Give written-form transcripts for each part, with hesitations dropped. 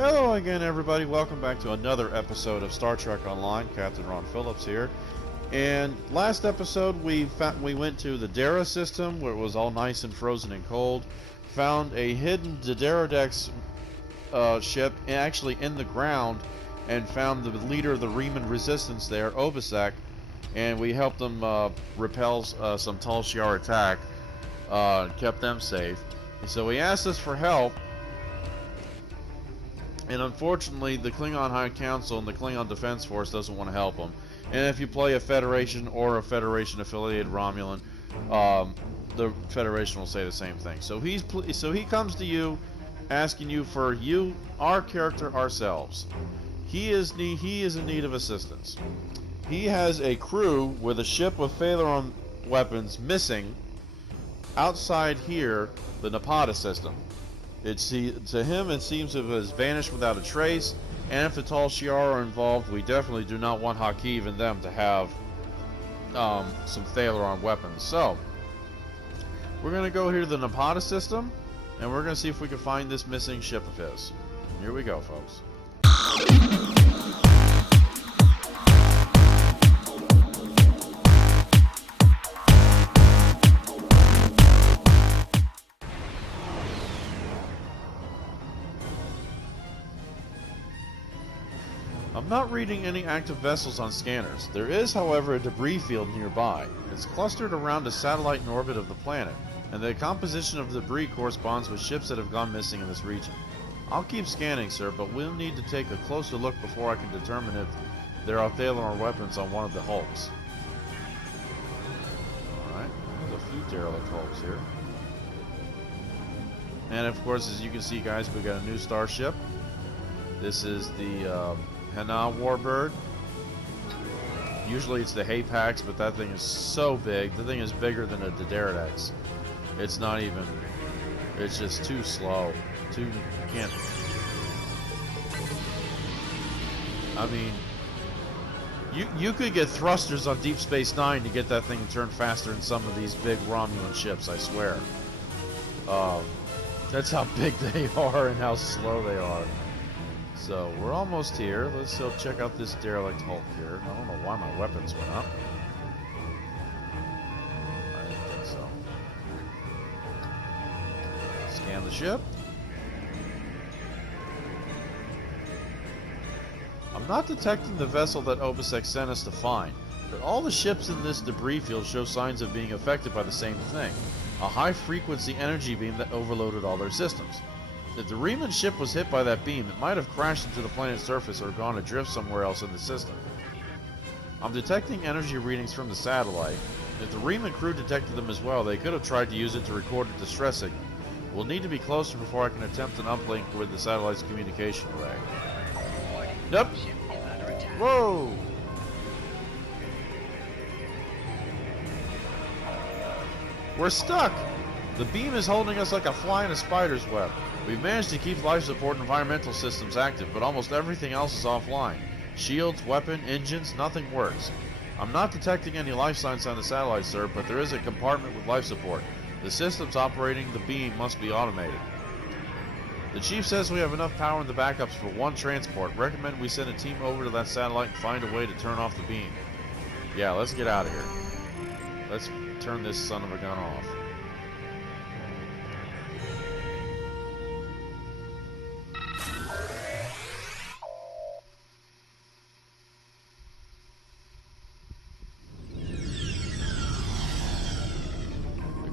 Hello again, everybody. Welcome back to another episode of Star Trek Online. Captain Ron Phillips here. And last episode, we went to the Dara system, where it was all nice and frozen and cold. Found a hidden Daradex ship, actually in the ground, and found the leader of the Riemann Resistance there, Obisek, and we helped them repel some Tal Shiar attack, kept them safe. And so he asked us for help. And unfortunately, the Klingon High Council and the Klingon Defense Force doesn't want to help him. And if you play a Federation or a Federation-affiliated Romulan, the Federation will say the same thing. So he comes to you, asking you for our character, ourselves. He is in need of assistance. He has a crew with a ship with Phaleron weapons missing outside here, the Napata system. To him, it seems to have vanished without a trace, and if the Tal Shiar are involved, we definitely do not want Hakiv and them to have some Phaleron weapons. So, we're going to go here to the Napata system, and we're going to see if we can find this missing ship of his. Here we go, folks. I'm not reading any active vessels on scanners. There is, however, a debris field nearby. It's clustered around a satellite in orbit of the planet, and the composition of the debris corresponds with ships that have gone missing in this region. I'll keep scanning, sir, but we'll need to take a closer look before I can determine if there are Phaleron weapons on one of the hulks. Alright, there's a few derelict hulks here. And of course, as you can see, guys, we got a new starship. This is the Hana Warbird. Usually it's the Hapax, but that thing is so big. The thing is bigger than a Daradex. It's not even. It's just too slow. Can't. I mean, you could get thrusters on Deep Space Nine to get that thing to turn faster than some of these big Romulan ships. I swear. That's how big they are and how slow they are. So, we're almost here. Let's go check out this derelict hulk here. I don't know why my weapons went up. I didn't think so. Scan the ship. I'm not detecting the vessel that Obisek sent us to find, but all the ships in this debris field show signs of being affected by the same thing. A high-frequency energy beam that overloaded all their systems. If the Riemann ship was hit by that beam, it might have crashed into the planet's surface or gone adrift somewhere else in the system. I'm detecting energy readings from the satellite. If the Riemann crew detected them as well, they could have tried to use it to record a distress signal. We'll need to be closer before I can attempt an uplink with the satellite's communication array. Yep. Whoa! We're stuck! The beam is holding us like a fly in a spider's web. We've managed to keep life support and environmental systems active, but almost everything else is offline. Shields, weapon, engines, nothing works. I'm not detecting any life signs on the satellite, sir, but there is a compartment with life support. The systems operating the beam must be automated. The chief says we have enough power in the backups for one transport. Recommend we send a team over to that satellite and find a way to turn off the beam. Yeah, let's get out of here. Let's turn this son of a gun off.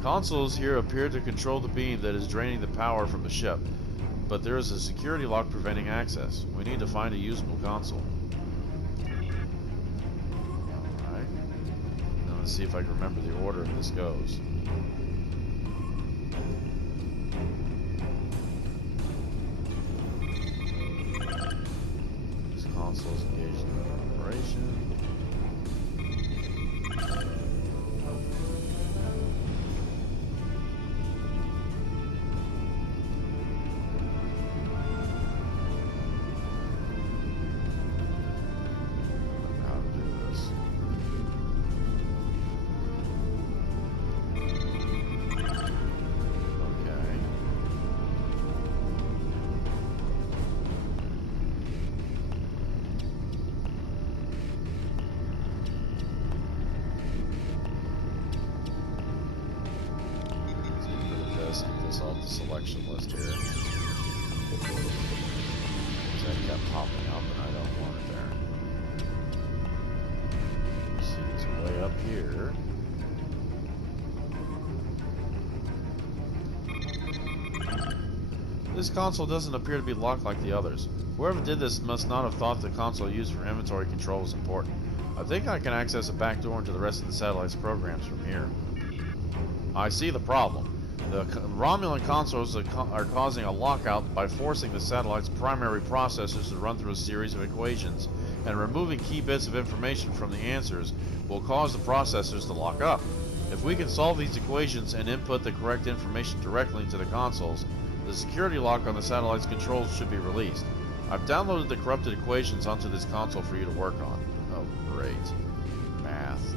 Consoles here appear to control the beam that is draining the power from the ship, but there is a security lock preventing access. We need to find a usable console. Alright. Now let's see if I can remember the order this goes. These consoles engaged in operation. the selection list here. That kept popping up and I don't want it there. See, it's way up here. This console doesn't appear to be locked like the others. Whoever did this must not have thought the console used for inventory control was important. I think I can access a back door into the rest of the satellite's programs from here. I see the problem. The Romulan consoles are causing a lockout by forcing the satellite's primary processors to run through a series of equations, and removing key bits of information from the answers will cause the processors to lock up. If we can solve these equations and input the correct information directly into the consoles, the security lock on the satellite's controls should be released. I've downloaded the corrupted equations onto this console for you to work on. Oh, great. Math.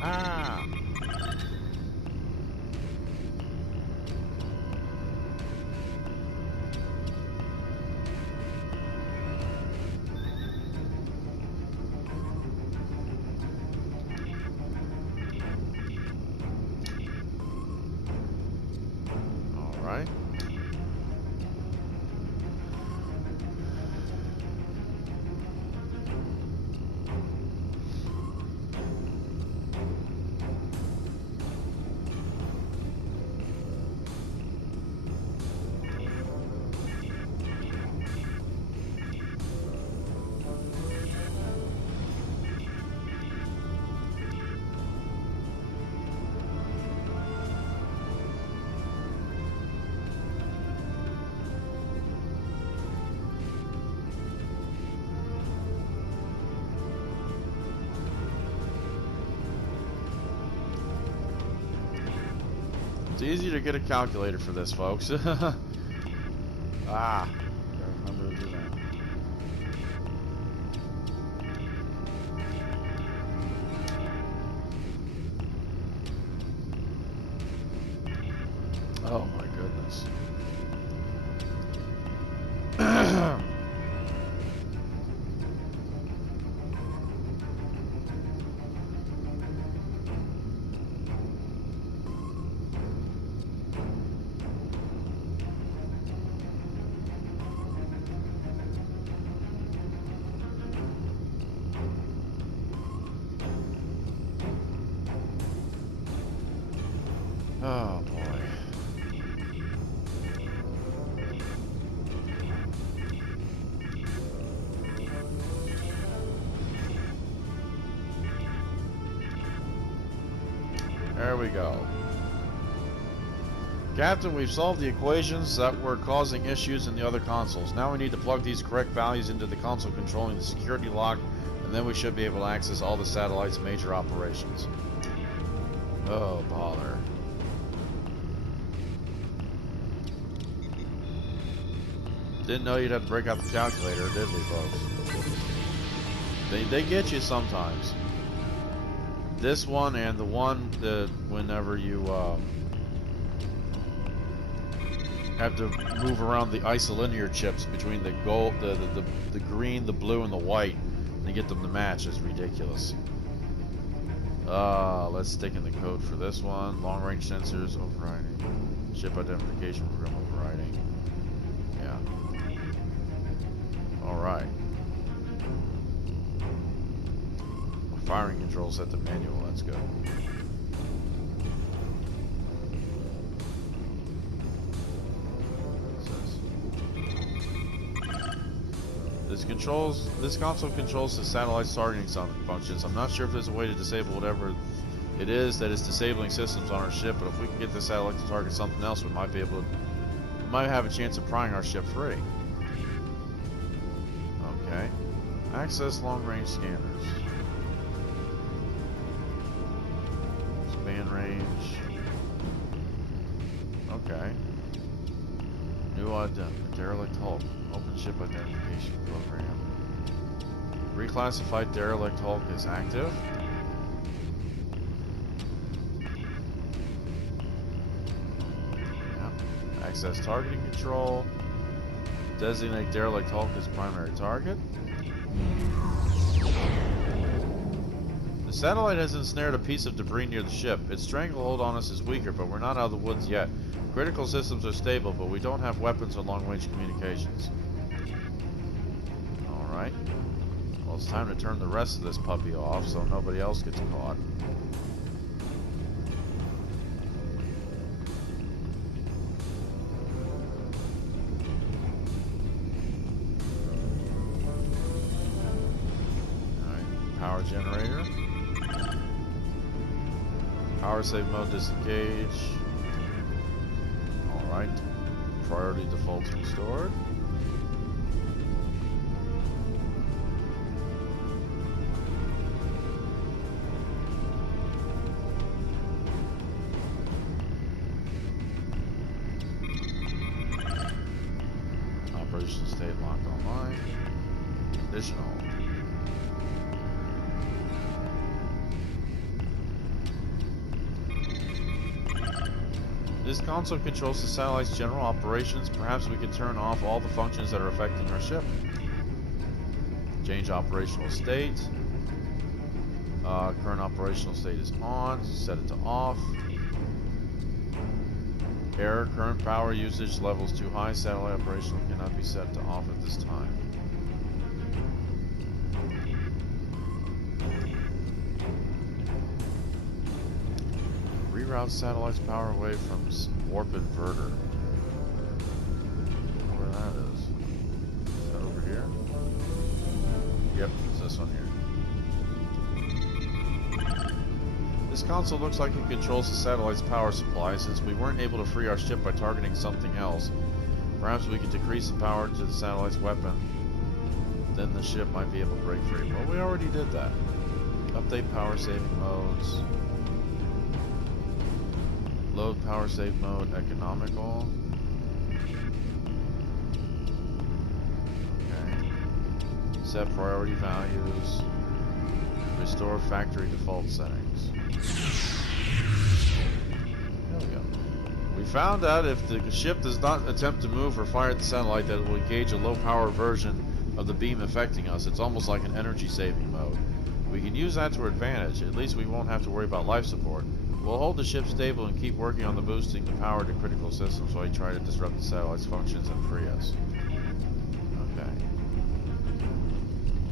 Ah! All right. It's easy to get a calculator for this, folks. Ah, gotta remember to do that. Oh my goodness. Oh boy. There we go. Captain, we've solved the equations that were causing issues in the other consoles. Now we need to plug these correct values into the console controlling the security lock, and then we should be able to access all the satellite's major operations. Oh, bother. Didn't know you'd have to break out the calculator, did we, folks? They get you sometimes. This one and the one that whenever you have to move around the isolinear chips between the gold, the green, the blue, and the white, to get them to match is ridiculous. Let's stick in the code for this one. Long range sensors overriding. Ship identification program overriding. Yeah. Alright. Firing control set to manual, that's good. This console controls the satellite's targeting functions. I'm not sure if there's a way to disable whatever it is that is disabling systems on our ship, but if we can get the satellite to target something else, we might have a chance of prying our ship free. Okay. Access long-range scanners. Span range. Okay. New derelict hulk. Open ship identification program. Reclassified derelict hulk is active. Yeah. Access targeting control. Designate derelict hulk as primary target. The satellite has ensnared a piece of debris near the ship. Its stranglehold on us is weaker, but we're not out of the woods yet. Critical systems are stable, but we don't have weapons or long-range communications. Alright. Well, it's time to turn the rest of this puppy off so nobody else gets caught. Alright, power generator. Power save mode disengage. Alright. Priority defaults restored. Operation state locked online. Conditional. This console controls the satellite's general operations. Perhaps we can turn off all the functions that are affecting our ship. Change operational state. Current operational state is on. Set it to off. Error. Current power usage levels too high. Satellite operational cannot be set to off at this time. Reroute satellite's power away from warp inverter. I don't know where that is. Is that over here? Yep, it's this one here. This console looks like it controls the satellite's power supply. Since we weren't able to free our ship by targeting something else, perhaps we could decrease the power to the satellite's weapon. Then the ship might be able to break free. Well, we already did that. Update power saving modes. Load power save mode economical. Okay. Set priority values. Restore factory default settings. There we go. We found out if the ship does not attempt to move or fire at the satellite, that it will engage a low power version of the beam affecting us. It's almost like an energy saving mode. We can use that to our advantage. At least we won't have to worry about life support. We'll hold the ship stable and keep working on boosting the power to critical systems while we try to disrupt the satellite's functions and free us. Okay.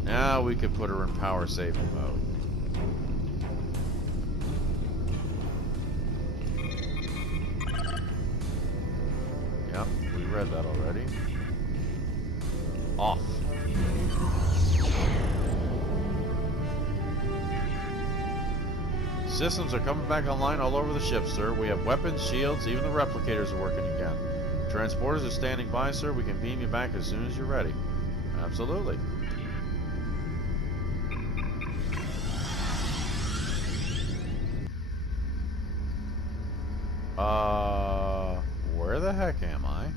Now we can put her in power saving mode. Yep, we read that already. Off. Systems are coming back online all over the ship, sir. We have weapons, shields, even the replicators are working again. Transporters are standing by, sir. We can beam you back as soon as you're ready. Absolutely. Where the heck am I?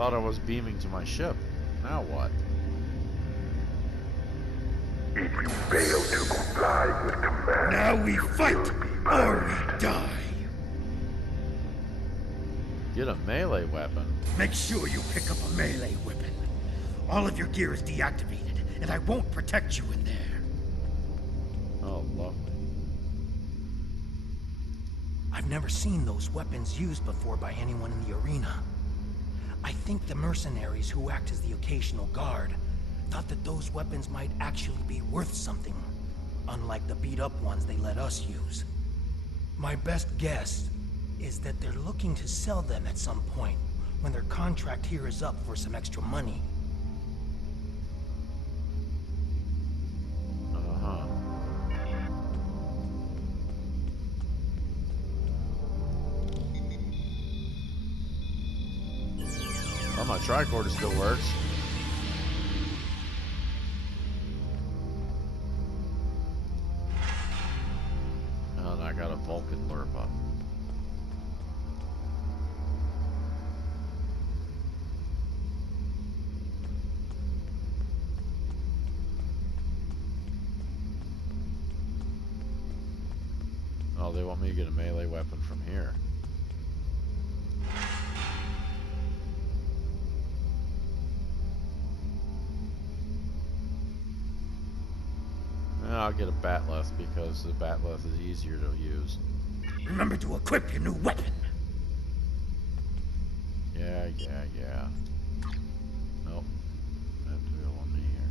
Thought I was beaming to my ship. Now what? If you fail to comply with commands, Now we you fight, will be or punished. we die. Get a melee weapon. Make sure you pick up a melee weapon. All of your gear is deactivated, and I won't protect you in there. Oh, lovely. I've never seen those weapons used before by anyone in the arena. I think the mercenaries who act as the occasional guard thought that those weapons might actually be worth something, unlike the beat-up ones they let us use. My best guess is that they're looking to sell them at some point when their contract here is up for some extra money. Uh-huh. Well, my tricorder still works. Oh, and I got a Vulcan Lurpa. Oh, they want me to get a melee weapon from here. I'll get a Batleth because the Batleth is easier to use. Remember to equip your new weapon. Yeah. Nope. Have to go on me here.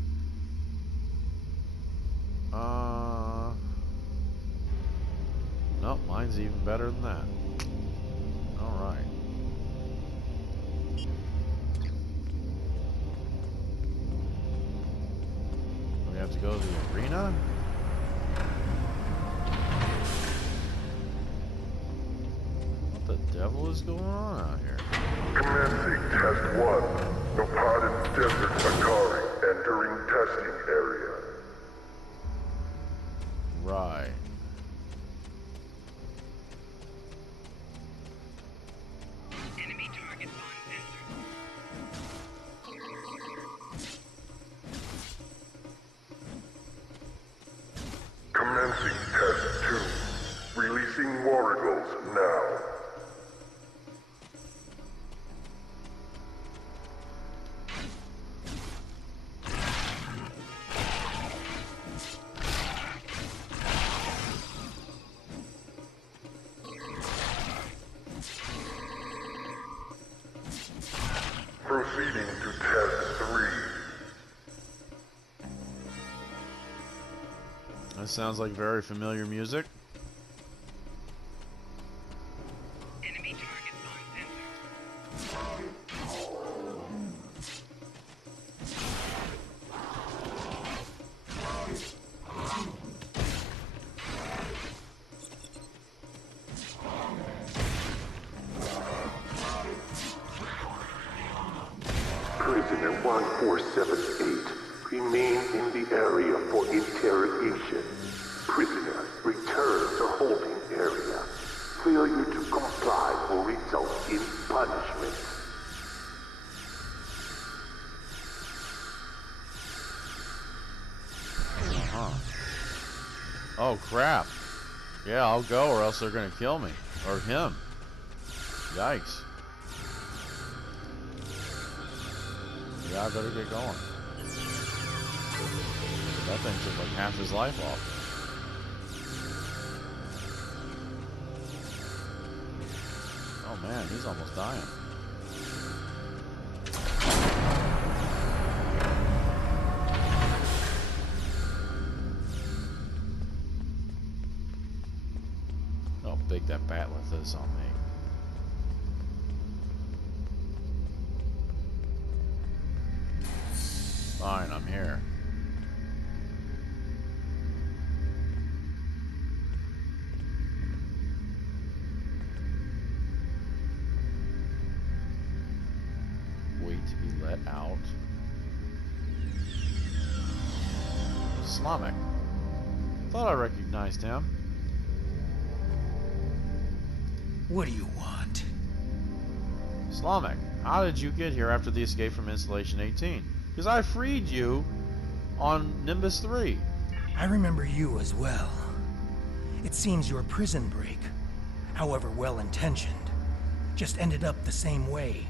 Nope, mine's even better than that. Alright. We have to go to the arena? What the devil is going on out here? Commencing test 1. No potted desert Akari entering testing area. Right. Enemy target on entered. Commencing test 2. Releasing War Eagles now. Proceeding to test 3. That sounds like very familiar music. Enemy target on entered. Prisoner 1478, remain in the area for interrogation. Prisoner, return to holding area. Failure to comply will result in punishment. Uh-huh. Oh, crap. Yeah, I'll go or else they're gonna kill me. Or him. Yikes. Yeah, I better get going. That thing took like half his life off. Oh man, he's almost dying. Oh, big that Batleth is on me. Fine, I'm here. Wait to be let out. Slamek. Thought I recognized him. What do you want? Slamek, how did you get here after the escape from Installation 18? Because I freed you on Nimbus 3. I remember you as well. It seems your prison break, however well-intentioned, just ended up the same way.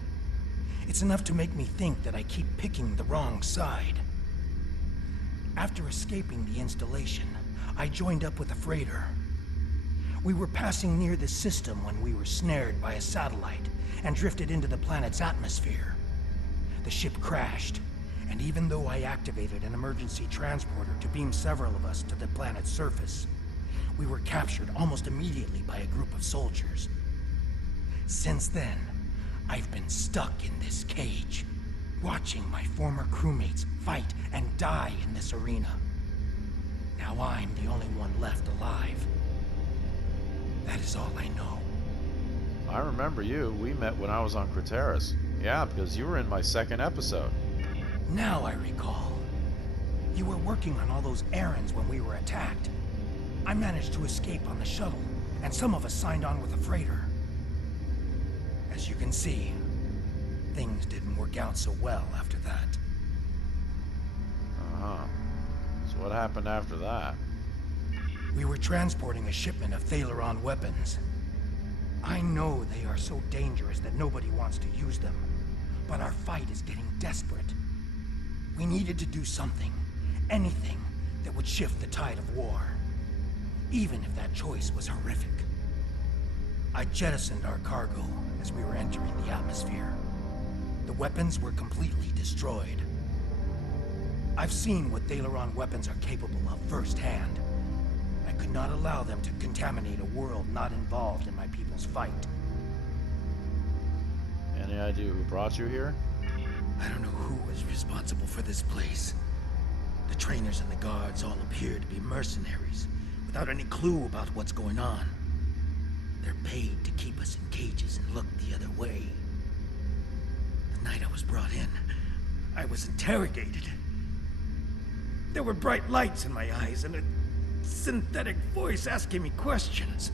It's enough to make me think that I keep picking the wrong side. After escaping the installation, I joined up with a freighter. We were passing near the system when we were snared by a satellite and drifted into the planet's atmosphere. The ship crashed, and even though I activated an emergency transporter to beam several of us to the planet's surface, we were captured almost immediately by a group of soldiers. Since then, I've been stuck in this cage, watching my former crewmates fight and die in this arena. Now I'm the only one left alive. That is all I know. I remember you. We met when I was on Craterus. Yeah, because you were in my second episode. Now I recall. You were working on all those errands when we were attacked. I managed to escape on the shuttle, and some of us signed on with the freighter. As you can see, things didn't work out so well after that. Uh-huh. So what happened after that? We were transporting a shipment of Thaleron weapons. I know they are so dangerous that nobody wants to use them, but our fight is getting desperate. We needed to do something, anything, that would shift the tide of war, even if that choice was horrific. I jettisoned our cargo as we were entering the atmosphere. The weapons were completely destroyed. I've seen what Thaleron weapons are capable of firsthand. I could not allow them to contaminate a world not involved in my people's fight. Any idea who brought you here? I don't know who was responsible for this place. The trainers and the guards all appear to be mercenaries, without any clue about what's going on. They're paid to keep us in cages and look the other way. The night I was brought in, I was interrogated. There were bright lights in my eyes and a synthetic voice asking me questions.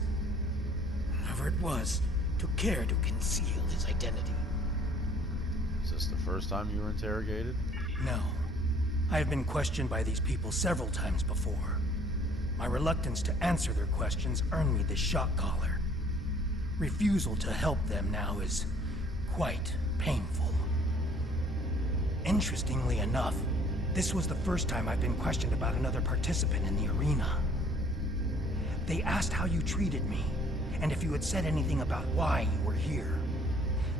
Whoever it was took care to conceal his identity. Is this the first time you were interrogated? No. I have been questioned by these people several times before. My reluctance to answer their questions earned me this shock collar. Refusal to help them now is quite painful. Interestingly enough, this was the first time I've been questioned about another participant in the arena. They asked how you treated me, and if you had said anything about why you were here.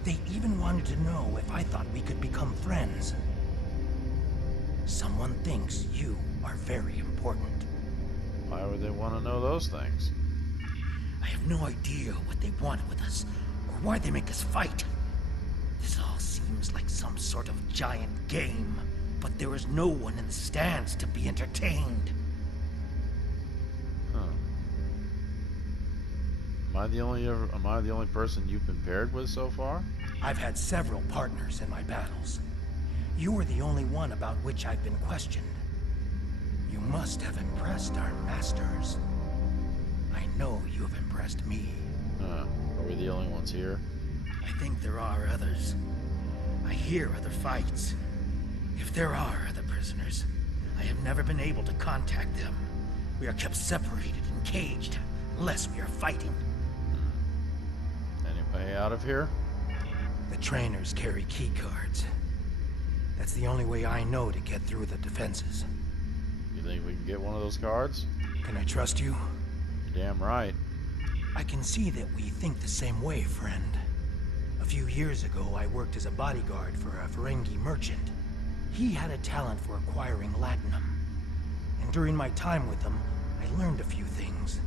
They even wanted to know if I thought we could become friends. Someone thinks you are very important. Why would they want to know those things? I have no idea what they want with us, or why they make us fight. This all seems like some sort of giant game, but there is no one in the stands to be entertained. Huh. Am I the only person you've been paired with so far? I've had several partners in my battles. You are the only one about which I've been questioned. You must have impressed our masters. I know you have impressed me. Are we the only ones here? I think there are others. I hear other fights. If there are other prisoners, I have never been able to contact them. We are kept separated and caged, unless we are fighting. Any way out of here? The trainers carry key cards. That's the only way I know to get through the defenses. You think we can get one of those cards? Can I trust you? You're damn right. I can see that we think the same way, friend. A few years ago, I worked as a bodyguard for a Ferengi merchant. He had a talent for acquiring latinum. And during my time with him, I learned a few things.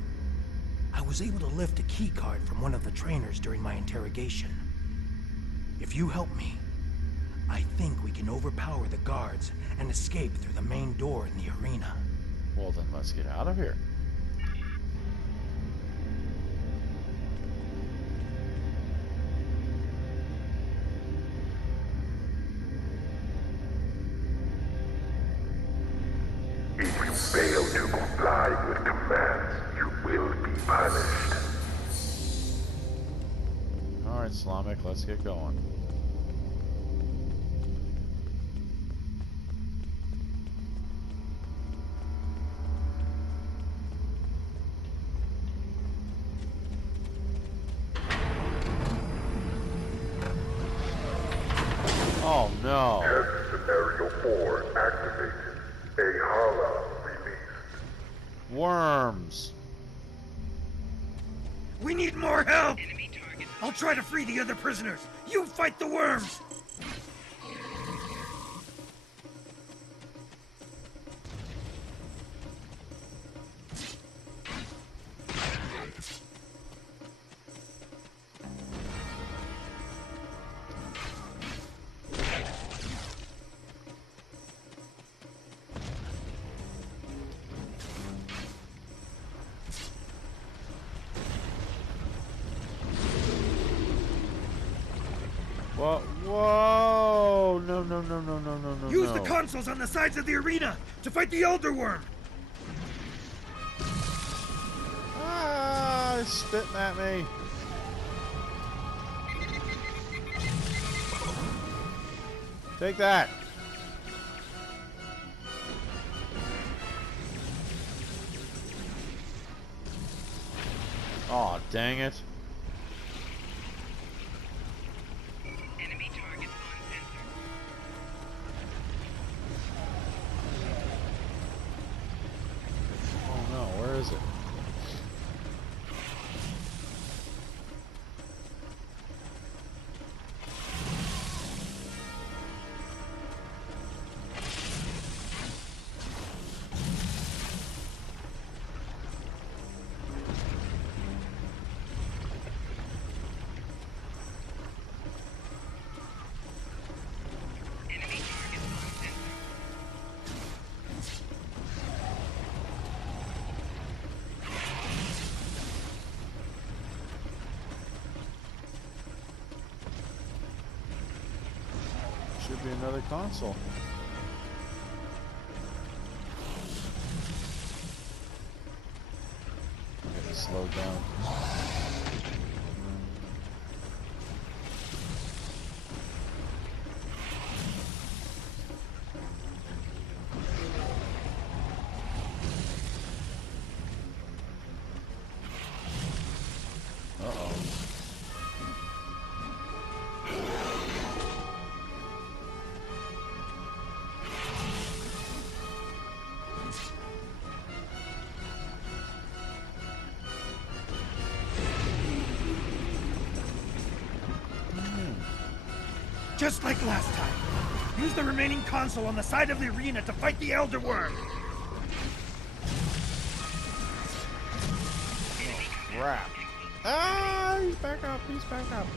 I was able to lift a key card from one of the trainers during my interrogation. If you help me, I think we can overpower the guards and escape through the main door in the arena. Well, then let's get out of here. If you fail to comply with commands, you will be punished. Alright Alright, Slavic, let's get going. Oh no. Test Scenario 4 activated. A Hala released. Worms. We need more help! Enemy target. I'll try to free the other prisoners. You fight the worms! Whoa! No, no, no, no, no, no, no. Use the consoles on the sides of the arena to fight the Elder Worm! Ah, it's spitting at me. Take that. Oh, dang it. Enemy target on sensor. Oh no, where is it? Enemy target on sensor. Should be another console. I'm getting slowed down. Uh-oh. Just like last time. Use the remaining console on the side of the arena to fight the Elder Worm! Crap. Ah, he's back up, he's back up.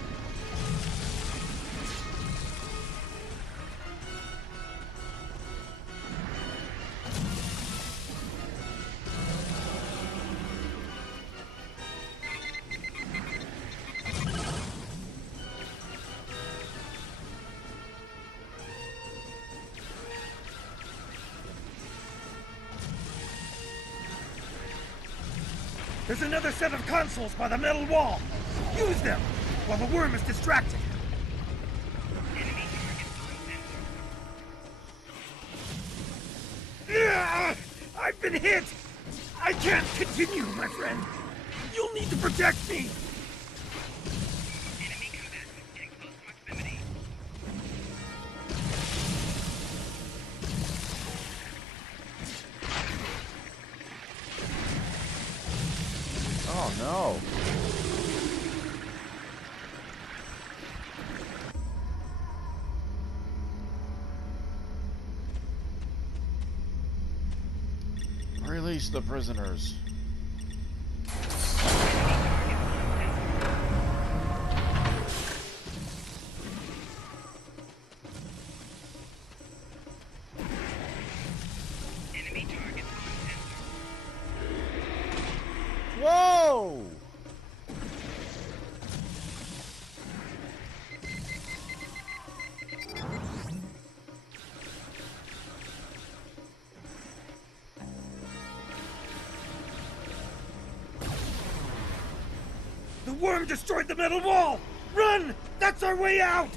There's another set of consoles by the metal wall! Use them while the worm is distracted! Enemy target on sensor. Yeah, I've been hit! I can't continue, my friend! You'll need to protect me! Enemy combatants in close proximity. Oh no. Release the prisoners. Enemy target on sensor. Whoa! The worm destroyed the metal wall! Run! That's our way out!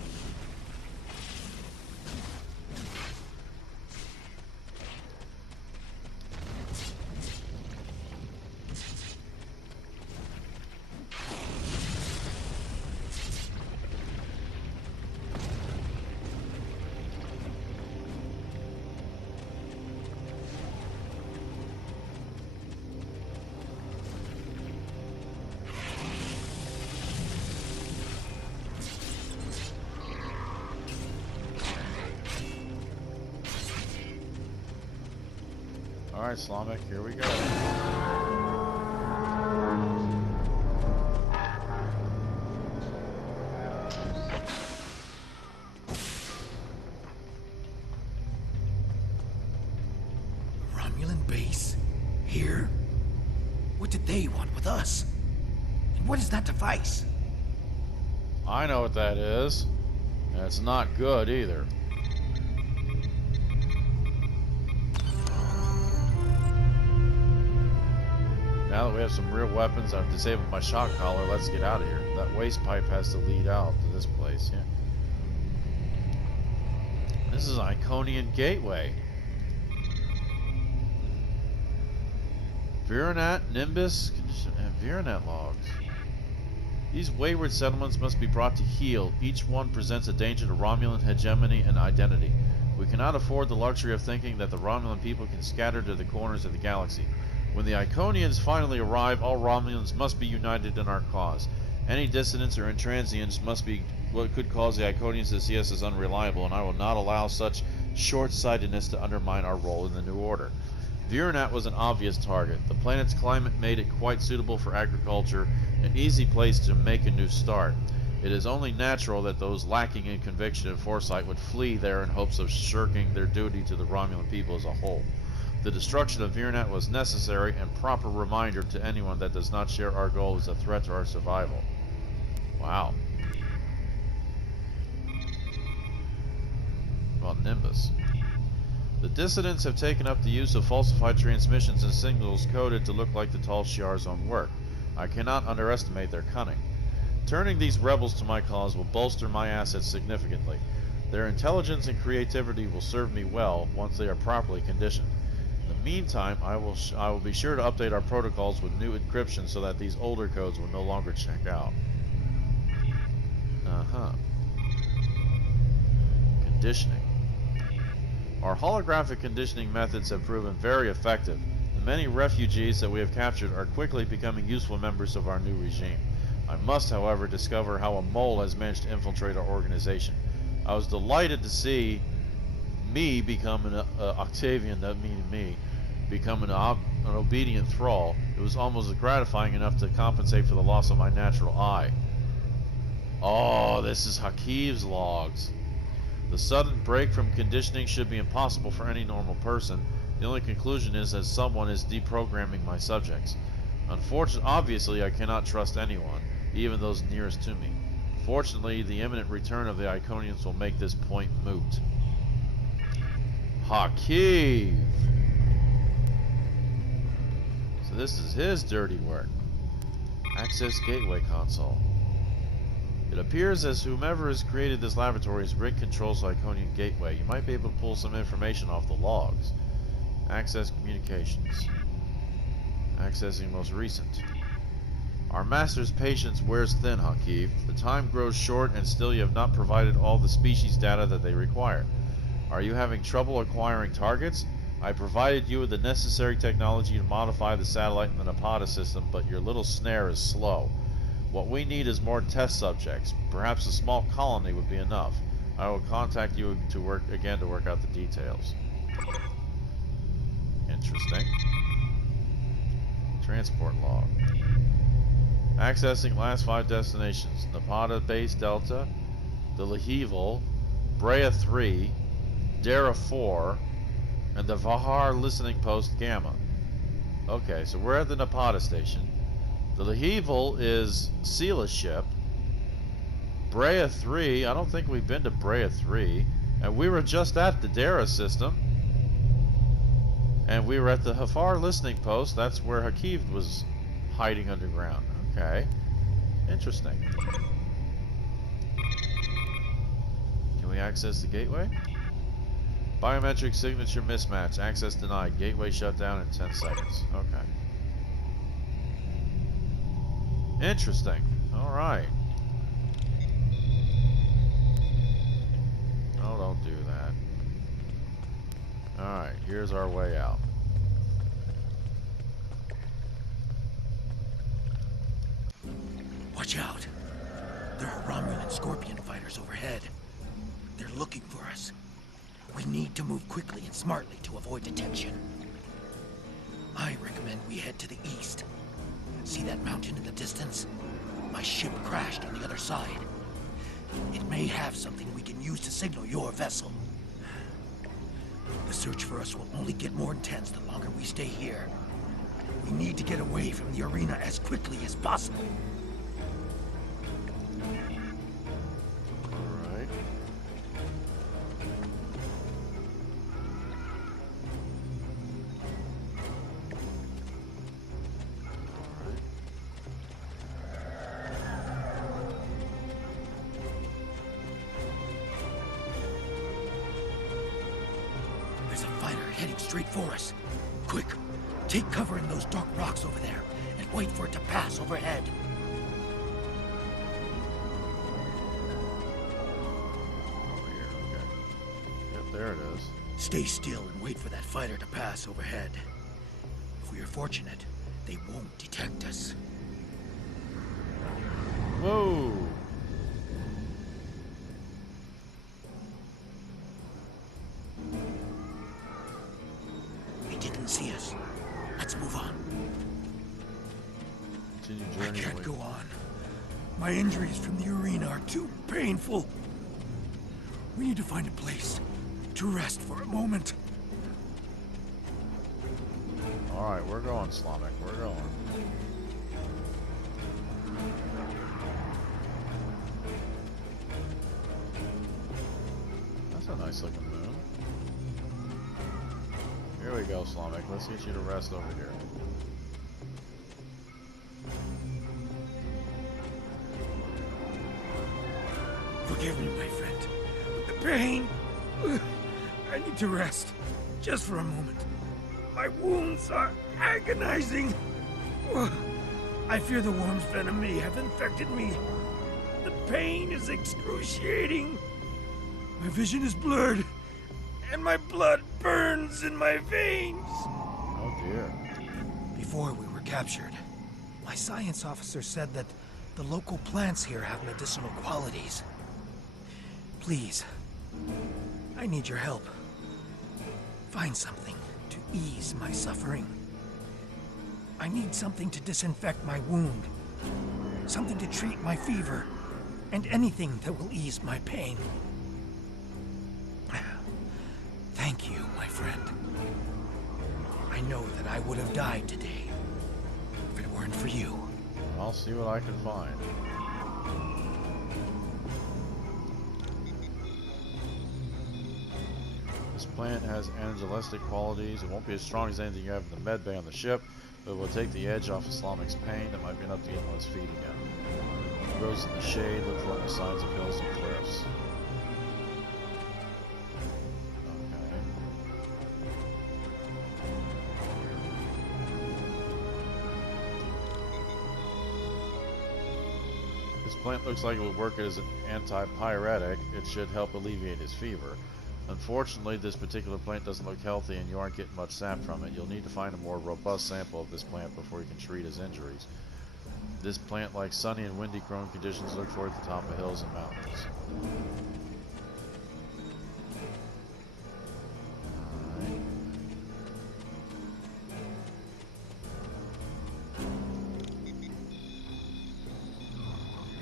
Alright, Slamek, here we go. Romulan base? Here? What did they want with us? And what is that device? I know what that is. And it's not good either. Now that we have some real weapons, I've disabled my shock collar. Let's get out of here. That waste pipe has to lead out to this place, yeah. This is Iconian Gateway. Virenat, Nimbus, and Virenat logs. These wayward settlements must be brought to heel. Each one presents a danger to Romulan hegemony and identity. We cannot afford the luxury of thinking that the Romulan people can scatter to the corners of the galaxy. When the Iconians finally arrive, all Romulans must be united in our cause. Any dissidents or intransients must be what could cause the Iconians to see us as unreliable, and I will not allow such short-sightedness to undermine our role in the New Order. Virenat was an obvious target. The planet's climate made it quite suitable for agriculture, an easy place to make a new start. It is only natural that those lacking in conviction and foresight would flee there in hopes of shirking their duty to the Romulan people as a whole. The destruction of Virenat was necessary and proper reminder to anyone that does not share our goal as a threat to our survival. Wow. About Nimbus. The dissidents have taken up the use of falsified transmissions and signals coded to look like the Tal Shiar's own work. I cannot underestimate their cunning. Turning these rebels to my cause will bolster my assets significantly. Their intelligence and creativity will serve me well once they are properly conditioned. In the meantime, I will be sure to update our protocols with new encryption so that these older codes will no longer check out. Conditioning. Our holographic conditioning methods have proven very effective. The many refugees that we have captured are quickly becoming useful members of our new regime. I must, however, discover how a mole has managed to infiltrate our organization. I was delighted to see me become an Octavian, that meaning me, become an obedient thrall. It was almost gratifying enough to compensate for the loss of my natural eye. Oh, this is Hakiv's logs. The sudden break from conditioning should be impossible for any normal person. The only conclusion is that someone is deprogramming my subjects. Unfortunately, obviously, I cannot trust anyone, even those nearest to me. Fortunately, the imminent return of the Iconians will make this point moot. Hakiv! So this is his dirty work. Access Gateway Console. It appears as whomever has created this laboratory has rigged controls to Iconian Gateway. You might be able to pull some information off the logs. Access communications. Accessing most recent. Our master's patience wears thin, Hakiv. The time grows short and still you have not provided all the species data that they require. Are you having trouble acquiring targets? I provided you with the necessary technology to modify the satellite in the Napata system, but your little snare is slow. What we need is more test subjects. Perhaps a small colony would be enough. I will contact you to work out the details. Interesting. Transport log. Accessing last 5 destinations. Napata Base Delta, the Lahival, Brea 3, Dara 4, and the Vahar Listening Post Gamma. Okay, so we're at the Napata station. The Lahival is Seela's ship. Brea 3, I don't think we've been to Brea 3. And we were just at the Dara system. And we were at the Hafar Listening Post. That's where Hakiv was hiding underground. Okay. Interesting. we access the gateway? Biometric signature mismatch. Access denied. Gateway shut down in 10 seconds. Okay. Interesting. Alright. Oh, don't do that. Alright, here's our way out. Watch out. There are Romulan Scorpion fighters overhead. They're looking for us. We need to move quickly and smartly to avoid detection. I recommend we head to the east. See that mountain in the distance? My ship crashed on the other side. It may have something we can use to signal your vessel. The search for us will only get more intense the longer we stay here. We need to get away from the arena as quickly as possible. Alright. There's a fighter heading straight for us. Quick, take cover in those dark rocks over there and wait for it to pass overhead. Over here, okay. Yep, there it is. Stay still and wait for that fighter to pass overhead. If we are fortunate, they won't detect us. Whoa! They didn't see us. Let's move on. Continue I journey can't away. go on. My injuries from the arena are too painful. We need to find a place to rest for a moment. Alright, we're going, Slamek. We're going. That's a nice looking moon. Here we go, Slamek. Let's get you to rest over here. Forgive me, my friend. The pain. I need to rest. Just for a moment. My wounds are agonizing. I fear the worm's venom may have infected me. The pain is excruciating. My vision is blurred, and my blood burns in my veins. Oh dear. Before we were captured, my science officer said that the local plants here have medicinal qualities. Please, I need your help. Find something to ease my suffering. I need something to disinfect my wound, something to treat my fever, and anything that will ease my pain. Thank you, my friend. I know that I would have died today if it weren't for you. I'll see what I can find. This plant has analgesic qualities. It won't be as strong as anything you have in the med bay on the ship, but it will take the edge off of Slamik's pain that might be enough to get him on his feet again. It grows in the shade, look for on the sides of hills and cliffs. This plant looks like it would work as an anti-pyretic. It should help alleviate his fever. Unfortunately, this particular plant doesn't look healthy and you aren't getting much sap from it. You'll need to find a more robust sample of this plant before you can treat his injuries. This plant likes sunny and windy growing conditions. Look for it at the top of hills and mountains. Alright.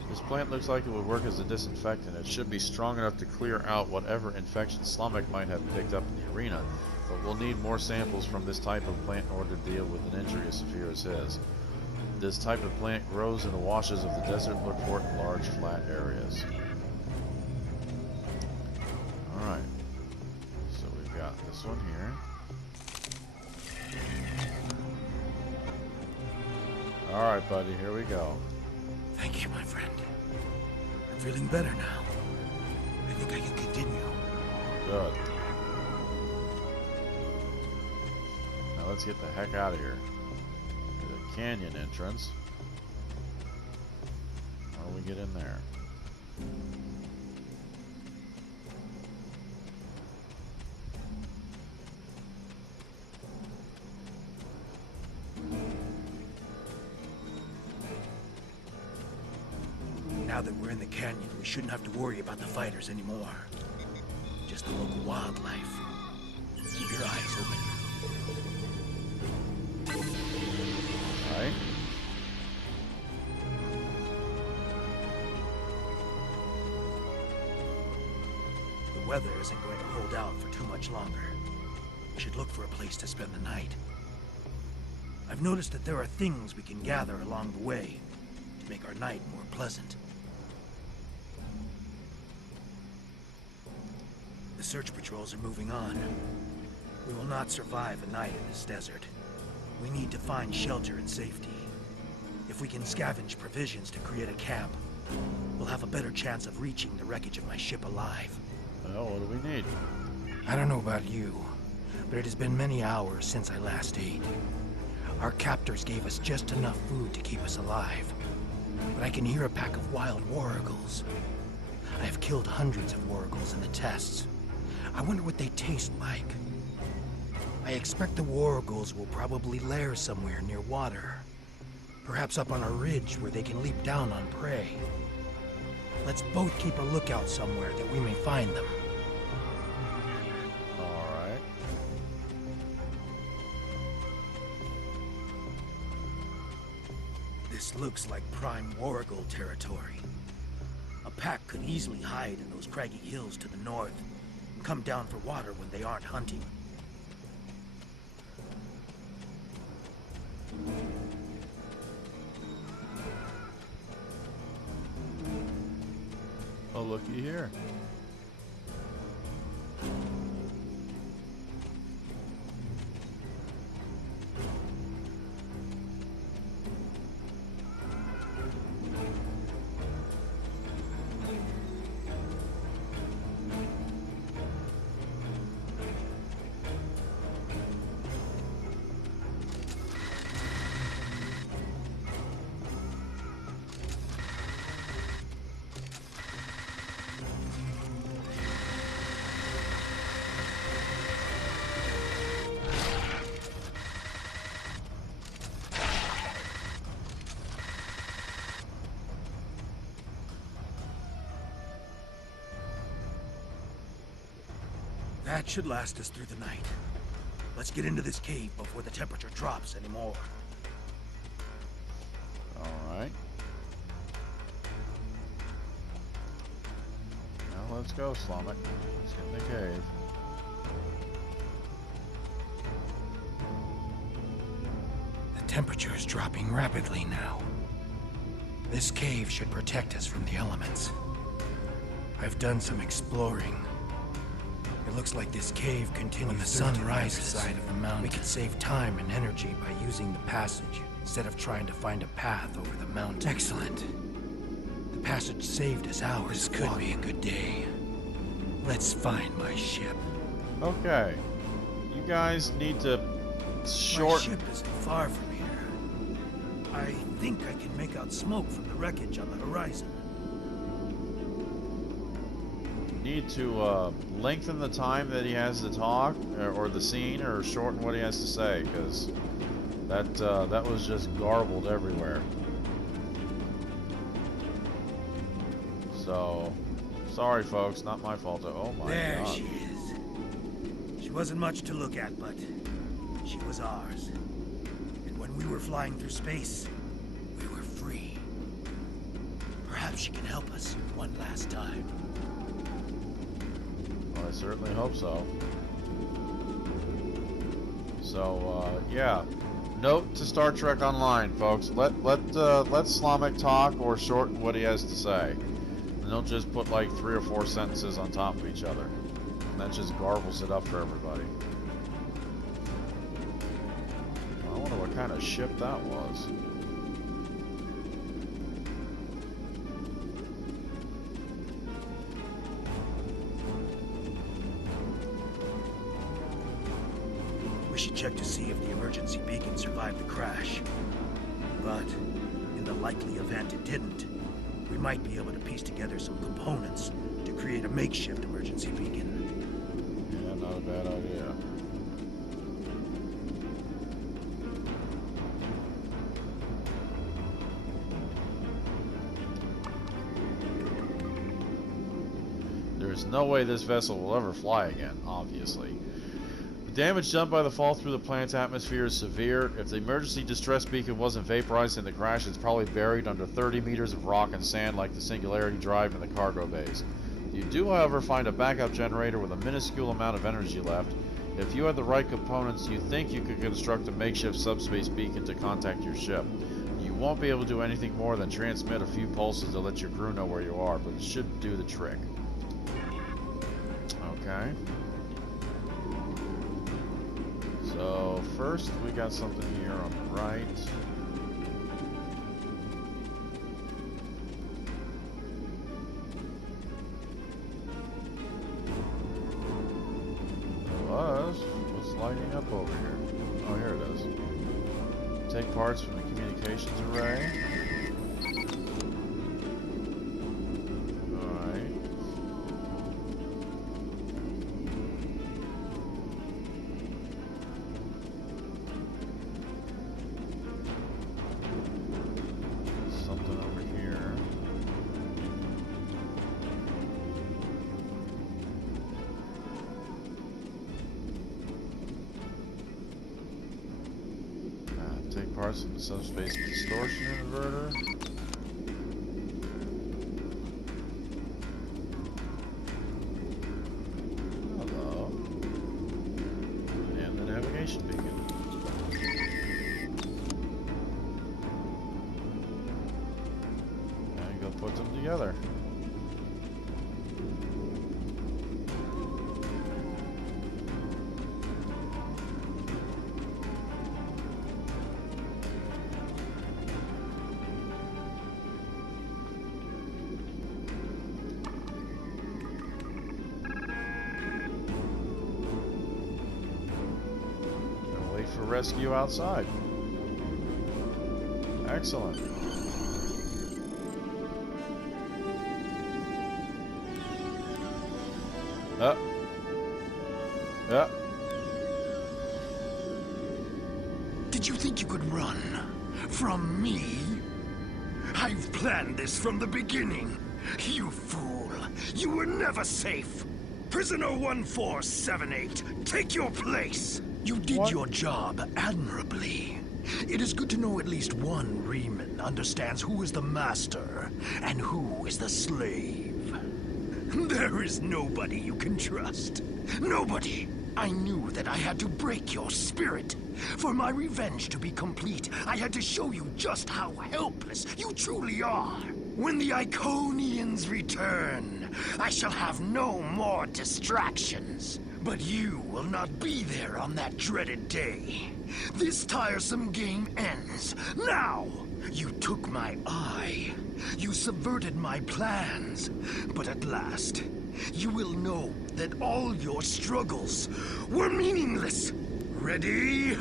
This plant looks like it would work as a disinfectant. It should be strong enough to clear out whatever infection Slamek might have picked up in the arena, but we'll need more samples from this type of plant in order to deal with an injury as severe as his. This type of plant grows in the washes of the desert. Look for it in large flat areas. Alright, so we've got this one here. Alright buddy, here we go. Thank you, my friend. I'm feeling better now. I think I can continue. Good. Now let's get the heck out of here. The canyon entrance. How do we get in there? Now that we're in the canyon, we shouldn't have to worry about the fighters anymore. Just the local wildlife. Keep your eyes open. Alright. The weather isn't going to hold out for too much longer. We should look for a place to spend the night. I've noticed that there are things we can gather along the way to make our night more pleasant. The search patrols are moving on. We will not survive a night in this desert. We need to find shelter and safety. If we can scavenge provisions to create a camp, we'll have a better chance of reaching the wreckage of my ship alive. Well, what do we need? I don't know about you, but it has been many hours since I last ate. Our captors gave us just enough food to keep us alive. But I can hear a pack of wild wargles. I have killed hundreds of wargles in the tests. I wonder what they taste like. I expect the wargles will probably lair somewhere near water. Perhaps up on a ridge where they can leap down on prey. Let's both keep a lookout somewhere that we may find them. Alright. This looks like prime wargle territory. A pack could easily hide in those craggy hills to the north and come down for water when they aren't hunting. Oh, looky here. That should last us through the night. Let's get into this cave before the temperature drops anymore. Alright. Now let's go, Slomic. Let's get in the cave. The temperature is dropping rapidly now. This cave should protect us from the elements. I've done some exploring. It looks like this cave continues when the sun rises. Side of the mountain. We could save time and energy by using the passage instead of trying to find a path over the mountain. Excellent. The passage saved us hours. This could be a good day. Let's find my ship. Okay. You guys need to My shorten. ship isn't far from here. I think I can make out smoke from the wreckage on the horizon. Need to lengthen the time that he has to talk, or the scene, or shorten what he has to say, because that was just garbled everywhere. So, sorry folks, not my fault. Oh my There god. she is. She wasn't much to look at, but she was ours. And when we were flying through space, we were free. Perhaps she can help us one last time. Well, I certainly hope so. So, yeah. Note to Star Trek Online, folks. Let Slomic talk or shorten what he has to say. And don't just put like 3 or 4 sentences on top of each other. And that just garbles it up for everybody. I wonder what kind of ship that was. should check to see if the emergency beacon survived the crash. But in the likely event it didn't, we might be able to piece together some components to create a makeshift emergency beacon. Yeah, not a bad idea. There's no way this vessel will ever fly again, obviously. The damage done by the fall through the planet's atmosphere is severe. If the emergency distress beacon wasn't vaporized in the crash, it's probably buried under 30 meters of rock and sand like the Singularity Drive in the cargo bays. You do, however, find a backup generator with a minuscule amount of energy left. If you had the right components, you think you could construct a makeshift subspace beacon to contact your ship. You won't be able to do anything more than transmit a few pulses to let your crew know where you are, but it should do the trick. Okay. So, first we got something here on the right. What's lighting up over here? Oh, here it is. Take parts from the communications array. Take parts from the subspace distortion inverter. Hello. And the navigation beacon. And go put them together. For rescue outside. Excellent. Did you think you could run from me? I've planned this from the beginning. You fool. You were never safe. Prisoner 1478, take your place. You did your job admirably. It is good to know at least one Reman understands who is the master and who is the slave. There is nobody you can trust. Nobody. I knew that I had to break your spirit. For my revenge to be complete, I had to show you just how helpless you truly are. When the Iconians return, I shall have no more distractions. But you will not be there on that dreaded day. This tiresome game ends now! You took my eye. You subverted my plans. But at last, you will know that all your struggles were meaningless. Ready?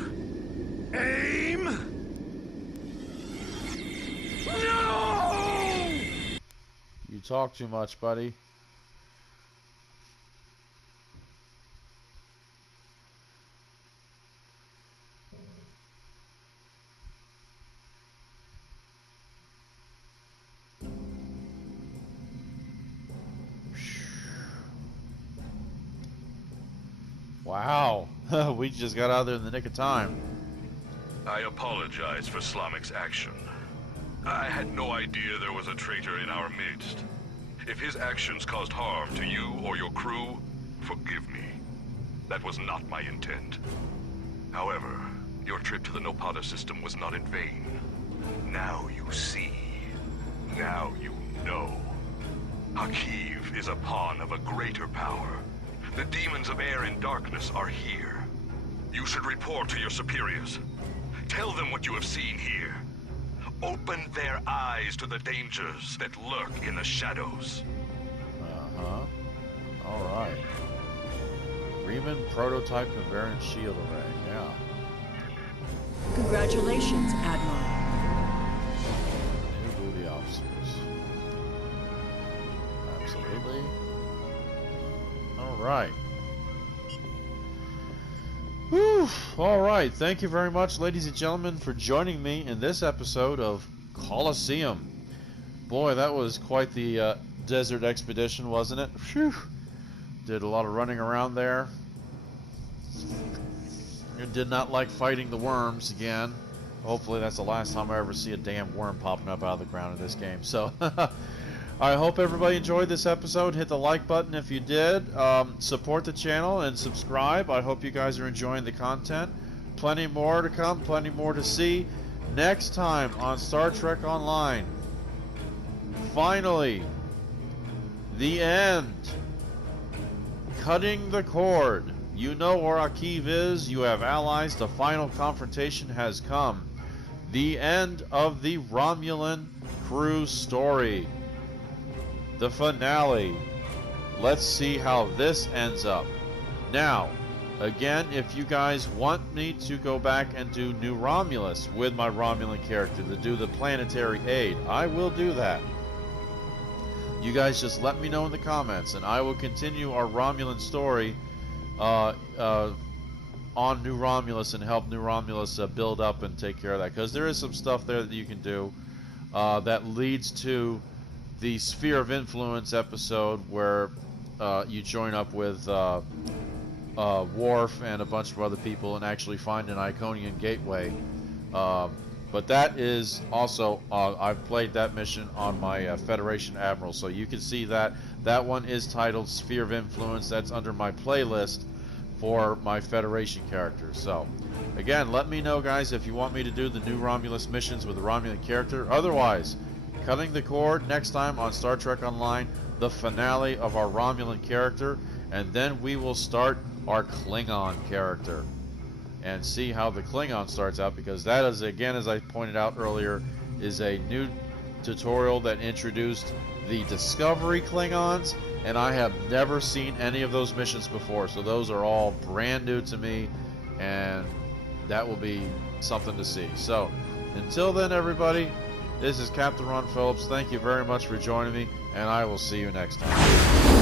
Aim! No! You talk too much, buddy. Wow, we just got out there in the nick of time. I apologize for Slamic's action. I had no idea there was a traitor in our midst. If his actions caused harm to you or your crew, forgive me. That was not my intent. However, your trip to the Nopata system was not in vain. Now you see. Now you know. Hakiv is a pawn of a greater power. The demons of air and darkness are here. You should report to your superiors. Tell them what you have seen here. Open their eyes to the dangers that lurk in the shadows. Uh-huh. All right. Riemann prototype and variant shield array. Yeah. Congratulations, Admiral. New duty officers. Absolutely. Alright. Whew. Alright. Thank you very much, ladies and gentlemen, for joining me in this episode of Coliseum. Boy, that was quite the desert expedition, wasn't it? Phew. Did a lot of running around there. I did not like fighting the worms again. Hopefully that's the last time I ever see a damn worm popping up out of the ground in this game. So, I hope everybody enjoyed this episode. Hit the like button if you did. Support the channel and subscribe. I hope you guys are enjoying the content. Plenty more to come, plenty more to see. Next time on Star Trek Online. Finally, the end. Cutting the cord. You know where Akiv is. You have allies. The final confrontation has come. The end of the Romulan crew story. The finale. Let's see how this ends up. Now, again, if you guys want me to go back and do New Romulus with my Romulan character to do the planetary aid, I will do that. You guys just let me know in the comments, and I will continue our Romulan story on New Romulus and help New Romulus build up and take care of that. Because there is some stuff there that you can do that leads to the Sphere of Influence episode where you join up with Worf and a bunch of other people and actually find an Iconian gateway. But that is also, I've played that mission on my Federation Admiral, so you can see that. That one is titled Sphere of Influence. That's under my playlist for my Federation characters. So, again, let me know, guys, if you want me to do the New Romulus missions with the Romulan character. Otherwise, cutting the cord next time on Star Trek Online, the finale of our Romulan character, and then we will start our Klingon character and see how the Klingon starts out, because that is, again, as I pointed out earlier, is a new tutorial that introduced the Discovery Klingons, and I have never seen any of those missions before, so those are all brand new to me, and that will be something to see. So, until then, everybody, this is Captain Ron Phillips. Thank you very much for joining me, and I will see you next time.